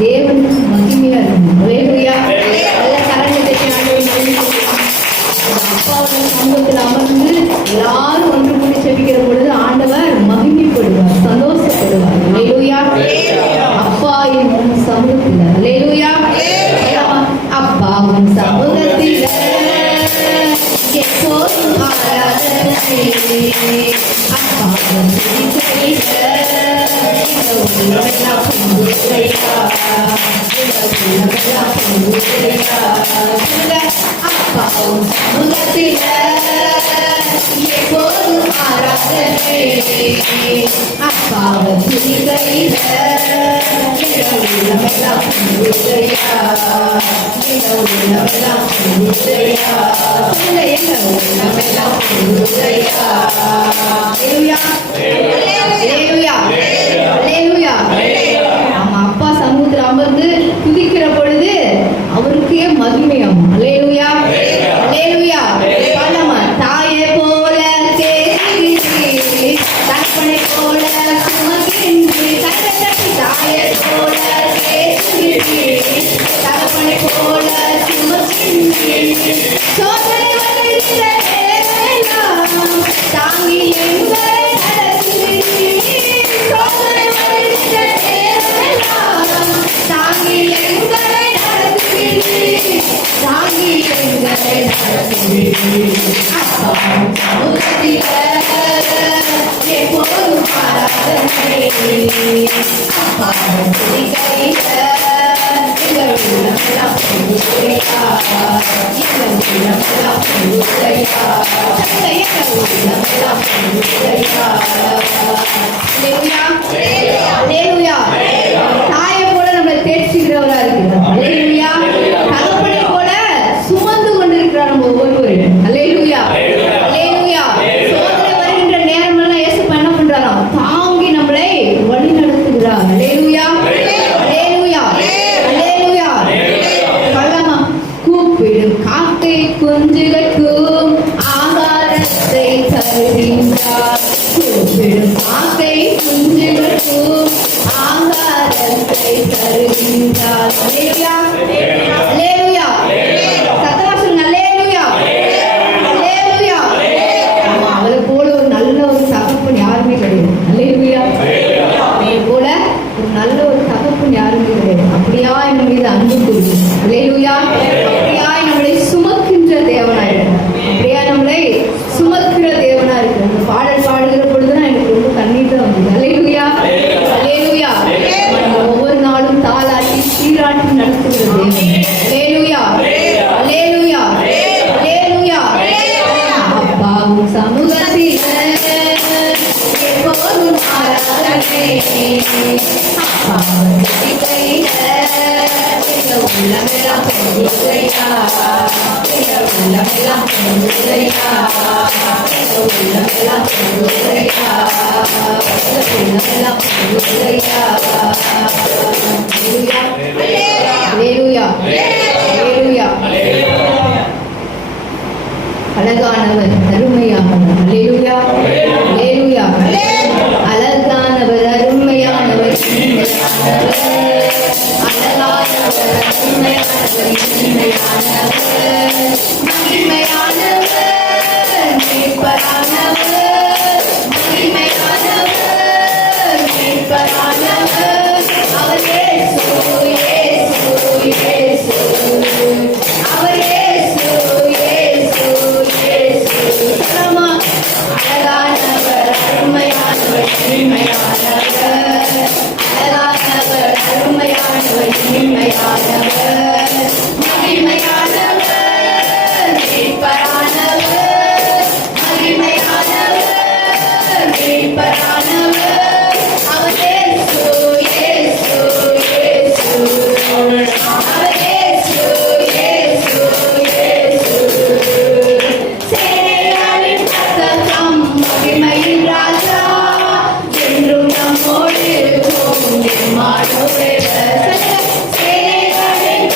தேவனுக்கு மகிமையா இருக்கும். அல்லேலூயா. நல்ல கரங்களை தட்டி ஆண்டவரை அப்பாவோட சமூகத்தில் அமர்ந்து எல்லாரும் ஒன்று கூடி செபிக்கிற பொழுது ஆண்டவர் மகிமைப்படுவார், சந்தோஷப்படுவார். அல்லேலூயா. அப்பா என் சமூகத்தில், அல்லேலூயா, அப்பாவின் சமூகத்தில் எப்போதும் ஆராதனை, அப்பாவின் அப்பாவும் சமூகத்தில் எப்போதும் ஆராதனை, அப்பாவை துதிக்கையில உள்ளமெல்லாம் உள்ளையா, உள்ளமெல்லாம் உள்ளையா, உள்ளமெல்லாம் உள்ளையா. நம்ம அப்பா சமூகத்தில் அமர்ந்து துதிக்கிற பொழுது அவருக்கே மகிமையாகும். அல்லேலூயா, அல்லேலூயா. பலமா தாயை போல கேட்கிறீ, தகப்பனை போல சுமக்கின்றீ, தட்டை தட்டி தாயை போல கேட்கிறீ, தகப்பனை போல சுமக்கின்றீ, சோதனை வருகிற நேரம் தாங்கி எங்களை நடத்துகிறீ, சோதனை வருகிற நேரம் தாங்கி எங்களை நடத்துகிறீ, தாங்கி எங்களை நடத்துகிறீ. அப்பா சமூகத்தில் எப்போதும் ஆராதனை, அப்பா துதிக்கையில எங்கள் உள்ளமெல்லாம் உள்ளையா, எங்கள் உள்ளமெல்லாம் உள்ளையா, எங்கள் உள்ளமெல்லாம் உள்ளையா. அல்லேலூயா, அல்லேலூயா. தாயை போல நம்மளை தேர்ச்சிக்கிறவரா இருக்கிறார். அல்லேலூயா. தகப்பனை போல சுமந்து கொண்டிருக்கிறார் நம்ம ஒவ்வொருவரும். அல்லேலூயா, அல்லேலூயா. சோதனை வருகின்ற நேரமெல்லாம் இயேசு என்ன பண்றாராம்? தாங்கி நம்மளை வழி நடத்துகிறார். அல்லேலூயா, அல்லேலூயா, அல்லேலூயா. பலமா கூப்பிடும் காக்கை குஞ்சுகளுக்கும் ஆகாரத்தை தருகின்றார், கூப்பிடும் காக்கை குஞ்சுகளுக்கும் ஆகாரத்தை தருகின்றார். அல்லேலூயா, அல்லேலூயா. சத்தமா சொல்லுங்க, அல்லேலூயா, அல்லேலூயா. அவளை போல ஒரு நல்ல ஒரு தகப்பன் யாருமே கிடையாது. அல்லேலூயா. அவளை போல ஒரு நல்ல ஒரு தகப்பன் யாருமே கிடையாது. அப்படியா என் மீது அன்பு கூறுது. அல்லேலூயா. அப்படியா நம்மளை சுமக்கின்ற தேவனா இருக்கிறார், அப்படியா நம்மளை சுமக்கிற தேவனா இருக்கிறார். இந்த பாடல் பாடுகிற பொழுதுதான் எனக்கு ரொம்ப கண்ணீர் தான் வந்தது. அல்லேலூயா, அல்லேலூயா. ஒவ்வொரு நாளும் தாளாட்டி சீராட்டி நடத்துகிற தேவன். அல்லேலூயா, அல்லேலூயா, அல்லேலூயா. அப்பாவும் சமூகத்தில் எப்போதும் ஆராதனை, அப்பாவின் துதிக்கையில எங்கள் உள்ளமெல்லாம் உள்ளையா, எங்கள் உள்ளமெல்லாம் உள்ளையா, எங்கள் உள்ளமெல்லாம் உள்ளையா, எங்கள் உள்ளமெல்லாம் உள்ளையா. அல்லேலூயா, அல்லேலூயா, அல்லேலூயா. அழகானவர், அருமையானவர். அல்லேலூயா, அல்லேலூயா. அழகானவர், அருமையானவர், இனிமையானவர், அழகானவர், அருமையானவர், இனிமையானவர், மகிமையானவர், மீட்பரானவர், மகிமையானவர், மீட்பரானவர். அவர் இயேசு, இயேசு, இயேசு. அவர் இயேசு, இயேசு, இயேசு. அழகானவர், அருமையானவர், இனிமையானவர், அழகானவர், அருமையானவர், இனிமையானவர், மகிமையானவர், மீட்பரானவர், மகிமையானவர், மீட்பரானவர். அவர் இயேசு, இயேசு, இயேசு. அவர் இயேசு, இயேசு, இயேசு. சேனைகளின் கர்த்தர், மகிமையின் ராஜா, என்றும் நம்மோடு போகும் எம்மானோரேவர். சேனைகளின்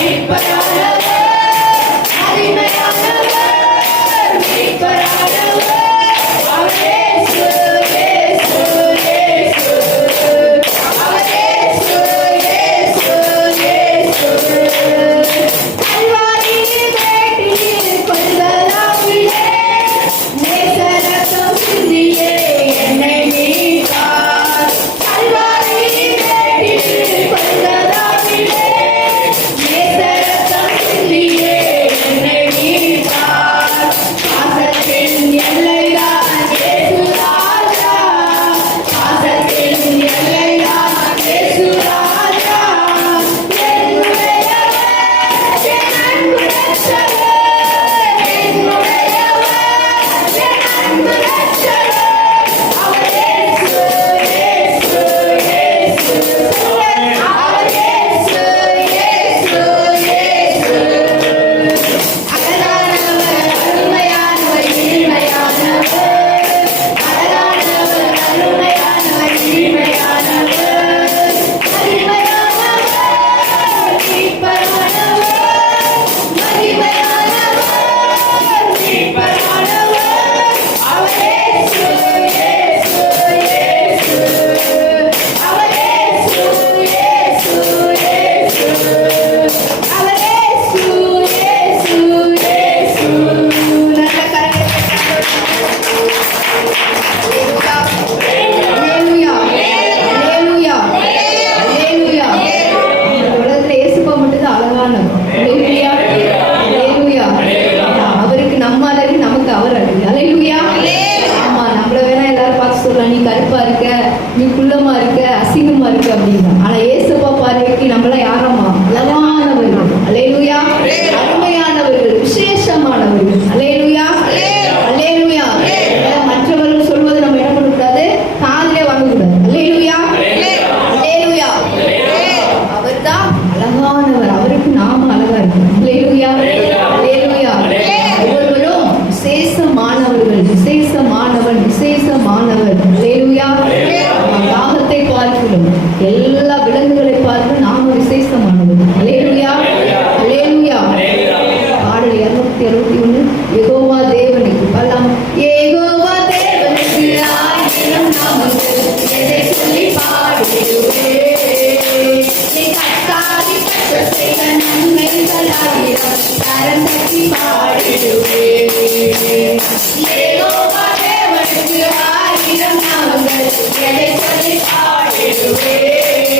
மீட்பரானவர், அருமையானவர், மீட்பரானவர். அவர் இயேசு, இயேசு, இயேசு. அவர் இயேசு, இயேசு, இயேசு. கல்வாரியின் மேட்டில் கொல்கத்தாவிலே நேசரத்தம் சிந்தியே என்னை மீட்டார். கல்வாரியின் மேட்டில் கொல்கத்தாவிலே நேசரத்தம் சிந்தியே என்னை மீட்டார். பாசத்தின் எல்லைதான் இயேசு ராஜா, பாசத்தின் எல்லைதான் இயேசு ராஜா. என்னுடையவர், என் அன்பு ரட்சகர், என்னுடையவர், என் அன்பு ரட்சகர். அவர் இயேசு, இயேசு, இயேசு. அவர் இயேசு, இயேசு, இயேசு. அழகானவர், அருமையானவர், இனிமையானவர். அழகானவர், அருமையானவர், இனிமையானவர். அருமையானவர், மீட்பரானவர். மகிமையானவர், மீட்பரானவர். அவர் இயேசு, இயேசு, இயேசு. அவர் இயேசு, இயேசு, இயேசு. அவர் இயேசு, இயேசு, இயேசு. நல்ல கரங்களை அல்லேலூயா, அல்லேலூயா, அல்லேலூயா. இந்த உலகத்துல இயேசுப்பா மட்டும்தான் அழகானவர். அல்லேலூயா, அல்லேலூயா. அவருக்கு நம்ம அழகு, நமக்கு அவர் அழகு. அல்லேலூயா. ஆமா, நம்மள வேணா எல்லாரும் பார்த்து சொல்லலாம், நீ கருப்பா இருக்க, நீ குள்ளமா இருக்க, அசிங்கமா இருக்க அப்படின்னா. ஆனா இயேசுப்பா பார்வைக்கு நம்மளாம் யாரம்மா? அழகானவர்கள். அல்லேலூயா, அருமையானவர்கள், விசேஷமானவர்கள். அல்லேலூயா, அல்லேலூயா. மற்றவர்கள் சொல்வதை நம்ம என்ன பண்ணக்கூடாது? காதிலே வாங்கக்கூடாது. அல்லேலூயா, அல்லேலூயா. அவர்தான் அழகானவர், அவருக்கு நாம அழகா இருக்கணும். அல்லேலூயா, அல்லேலூயா. ஒவ்வொருவரும் விசேஷமானவர்கள், விசேஷமானவன், விசேஷமானவர். அல்லேலூயா. தாகத்தை பார்க்கிறோம், எல்லா விலங்குகளை பார்க்க நாம விசேஷமானவர். அல்லேலூயா, அல்லேலூயா. பாடல் 261. யெகோவா தேவனுக்கு பல்லாம், யெகோவா தேவனுக்கு ஆயிரம் நாமங்கள், எதை சொல்லி பாடிடுவேன். நீ கர்த்தாதி கர்த்தர் செய்த நன்மைகள் ஆயிரம், கரம் தட்டி பாடிடுவேன். யெகோவா தேவனுக்கு ஆயிரம் நாமங்கள், எதை சொல்லி பாடிடுவேன்.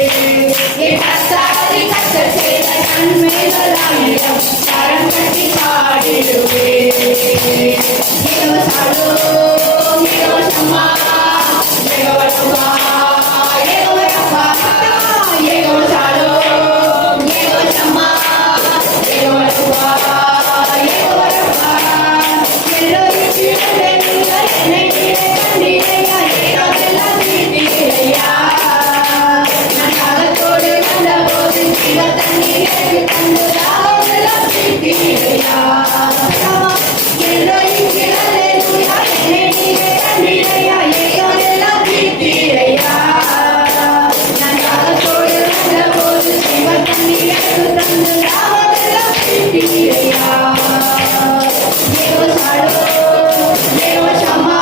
நீ கர்த்தாதி கர்த்தர் செய்த நன்மைகள் ஆயிரம், கரம் தட்டி பாடிடுவேன். Jehovah Shalom, Jehovah Shammah, Jehovah Shammah, Jehovah Rapha. Jehovah Shalom, Jehovah Shammah, Jehovah Rapha, Jehovah Rapha. எல்லோரும் கீழே நீங்கள் என்னை கீழே கண்டீரையா, ஏனோவெல்லாம் தீர்த்தீரையா. நான் தாகத்தோடு வந்தபோது ஜீவ தண்ணீர் எனக்கு தந்து தாகமெல்லாம் தீர்த்தீரையா. எல்லோரும் கீழே என்னை கீழே கண்டீரையா, ஏனோவெல்லாம் தீர்த்தீரையா. நான் தாகத்தோடு வந்தபோது ஜீவ தண்ணீர் எனக்கு தந்து தாகமெல்லாம் தீர்த்தீரையா. Jehovah Shalom, Jehovah Shammah,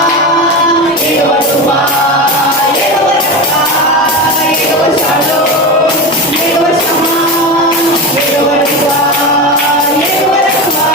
Jehovah ருபா, Jehovah Rapha. Jehovah Shalom, Jehovah Shammah, Jehovah ருபா, யெகோவா ரஃபா.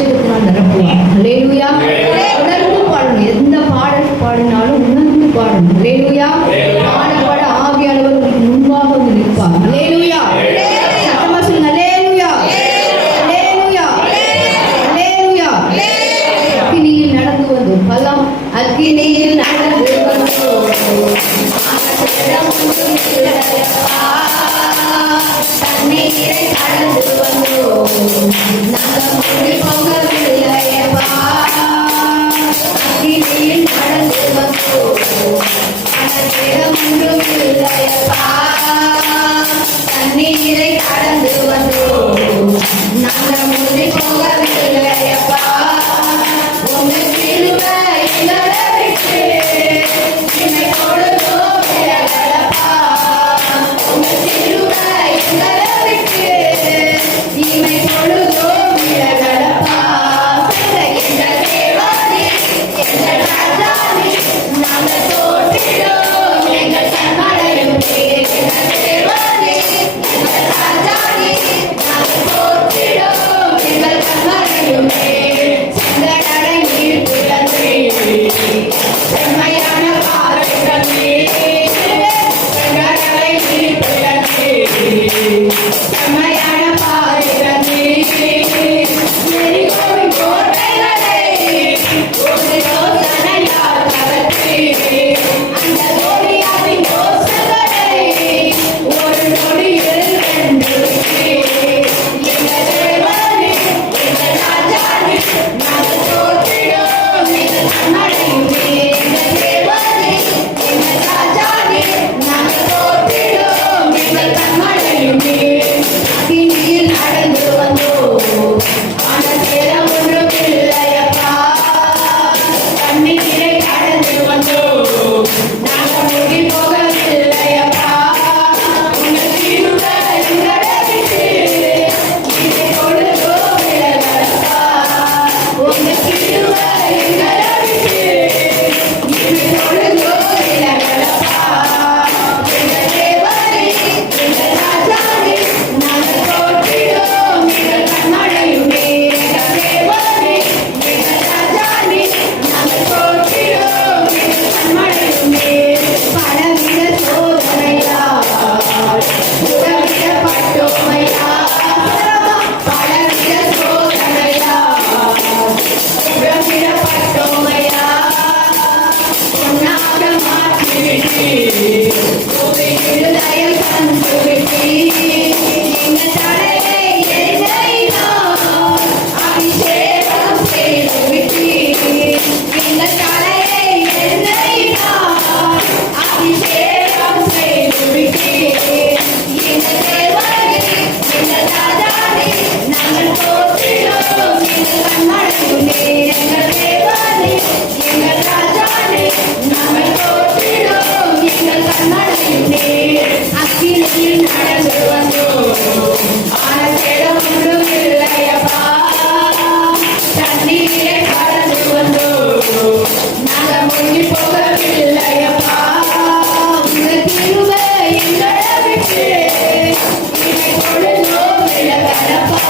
அபிஷேகத்தினால் நிரப்புவார். அல்லேலூயா. தொடர்ந்து பாடணும். எந்த பாடல் பாடினாலும் உணர்ந்து பாடணும். அல்லேலூயா. பாட பாட ஆவியானவர் உங்களுக்கு முன்பாக வந்து நிற்பார். அல்லேலூயா. சத்தமா சொல்லுங்க. அல்லேலூயா. அல்லேலூயா. அல்லேலூயா. அக்கினியில் நடந்து வந்தோம். பல்லாம் அக்கினியில் நடந்து வந்தோம். தண்ணீரை கடந்து வந்தோம். நாங்கள் முடி போகவில்லையப்பா. அக்கினியில் நடந்து வந்தோம். ஒன்றும் இல்லையப்பா. தண்ணீரை கடந்து வந்தோம். நாங்கள் முடி போகவில்லையப்பா. உங்க கிருபை எங்களை விட்டு என்னை கொடுத்தோம் விலகலப்பா. உங்க கிருபை எங்களை விட்டு இமை பொழுதோம் விலகலப்பா. எங்கள் தேவாதி எங்கள் ராஜாதி நாங்கள் தோற்றிடும் எங்கள் கண்மலையும் எங்கள் தேவாதி எங்கள் ராஜாதி நாங்கள் தோற்றிடும் எங்கள் கண்மலையும் செங்கடலை நீர் பிளந்து செம்மையான பாறைகள் செங்கடலை நீர் பிளந்து செம்மையான பாறைகள் எரிகோவின் கோட்டைகளை ஒரு யோசனையால் தகர்த்து அந்த கோலியாத்தின் யோசனைகளை ஒரு நொடியில் வென்று எங்கள் தேவனே எங்கள் ராஜாவே நாங்கள் தோற்றிடும் எங்கள் கண்மலையுமே. எங்கள் தேவனே எங்கள் ராஜாவே நாங்கள் தோற்றிடும் எங்கள் கண்மலையுமே. அக்கினியில் நடந்து வந்தோம். ஆனால் சேதம் ஒன்றும் இல்லையப்பா. தண்ணீரை கடந்து வந்தோம். நாங்கள் முடி போகவில்லையப்பா. உங்கள் கிருபை எங்களை விட்டு இதை கொடுத்தோம் விலகலப்பா. உங்கள் கிருபை எங்களை விட்டு இதை கொடுத்தோம் விலகலப்பா. எங்கள் தேவனே எங்கள் ராஜாவே நாங்கள் தோற்றிடும் எங்கள் கண்மலையுமே. எங்கள் தேவனே எங்கள் ராஜாவே நாங்கள் தோற்றிடும் எங்கள் கண்மலையுமே. பலவித சோதனையால் உறவிடப்பட்டோமையா. பலவித சோதனையால் உறவிடப்பட்டோமையா. பொன்னாக மாற்றிவிட்டு ஒரு இருதயம் தந்துவிட்டு எங்கள் தலையை எண்ணெயினால் அபிஷேகம் செய்துவிட்டு எங்கள் தலையை எண்ணெயினால் அபிஷேகம் செய்துவிட்டு எங்கள் தேவனே எங்கள் ராஜாவே நாங்கள் தோற்றிடும் எங்கள் கண்மலையுமே. எங்கள் தேவனே எங்கள் ராஜாவே நாங்கள் தோற்றிடும் எங்கள் கண்மலையுமே. அக்கினியில் நடந்து வந்தோம். ஆனால் சேதம் ஒன்றும் இல்லையப்பா. தண்ணீரை கடந்து வந்தோம். நாங்கள் முங்கி போகவில்லையப்பா. உங்கள் கிருபை எங்களை விட்டு இதை கொடுத்தோம் விலகலப்பா.